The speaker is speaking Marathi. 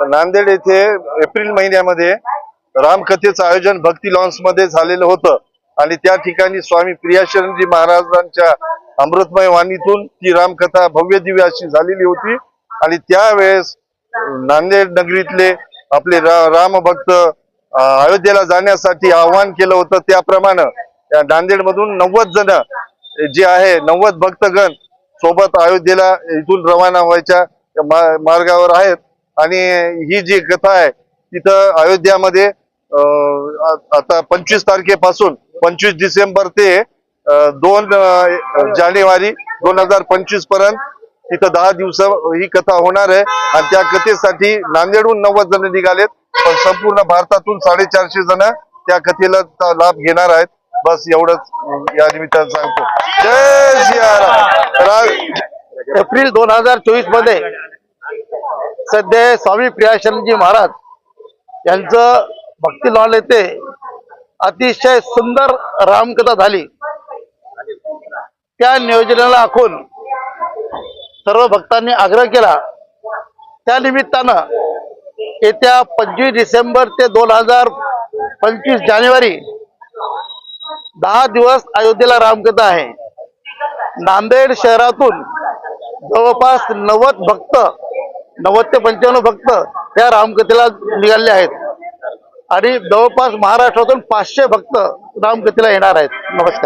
नांदेड येथे एप्रिल महिन्यामध्ये रामकथेचं आयोजन भक्ती लॉन्समध्ये झालेलं होतं. आणि त्या ठिकाणी स्वामी प्रियाशरणजी महाराजांच्या अमृतमय वाणीतून ती रामकथा भव्य दिव्य अशी झालेली होती. आणि त्यावेळेस नांदेड नगरीतले आपले रा- रामभक्त अयोध्येला जाण्यासाठी आवाहन केलं होतं. त्याप्रमाणे त्या नांदेडमधून नव्वद जण जे आहे नव्वद भक्तगण सोबत अयोध्येला इथून रवाना व्हायच्या मा- मार्गावर आहेत. आणि ही जी कथा आहे तिथं अयोध्यामध्ये आता पंचवीस तारखेपासून पंचवीस डिसेंबर ते दोन जानेवारी दोन हजार पंचवीसपर्यंत तिथं दहा दिवस ही कथा होणार आहे. आणि त्या कथेसाठी नांदेडहून नव्वद जण निघालेत पण संपूर्ण भारतातून साडेचारशे जण त्या कथेला लाभ घेणार आहेत. बस एवढंच या निमित्तानं सांगतो. जय सियाराम. एप्रिल दोन हजार चोवीसमध्ये सध्या स्वामी प्रियाशनजी महाराज यांचं भक्ती लॉन येथे अतिशय सुंदर रामकथा झाली. त्या नियोजनाला आखून सर्व भक्तांनी आग्रह केला. त्या निमित्तानं येत्या पंचवीस डिसेंबर ते दोन हजार पंचवीस जानेवारी दहा दिवस अयोध्येला रामकथा आहे. नांदेड शहरातून जवळपास नव्वद भक्त नव्वद ते पंच्याण्णव भक्त त्या रामकथेला निघाले आहेत. आणि जवळपास महाराष्ट्रातून पाचशे भक्त रामकथेला येणार आहेत. नमस्कार.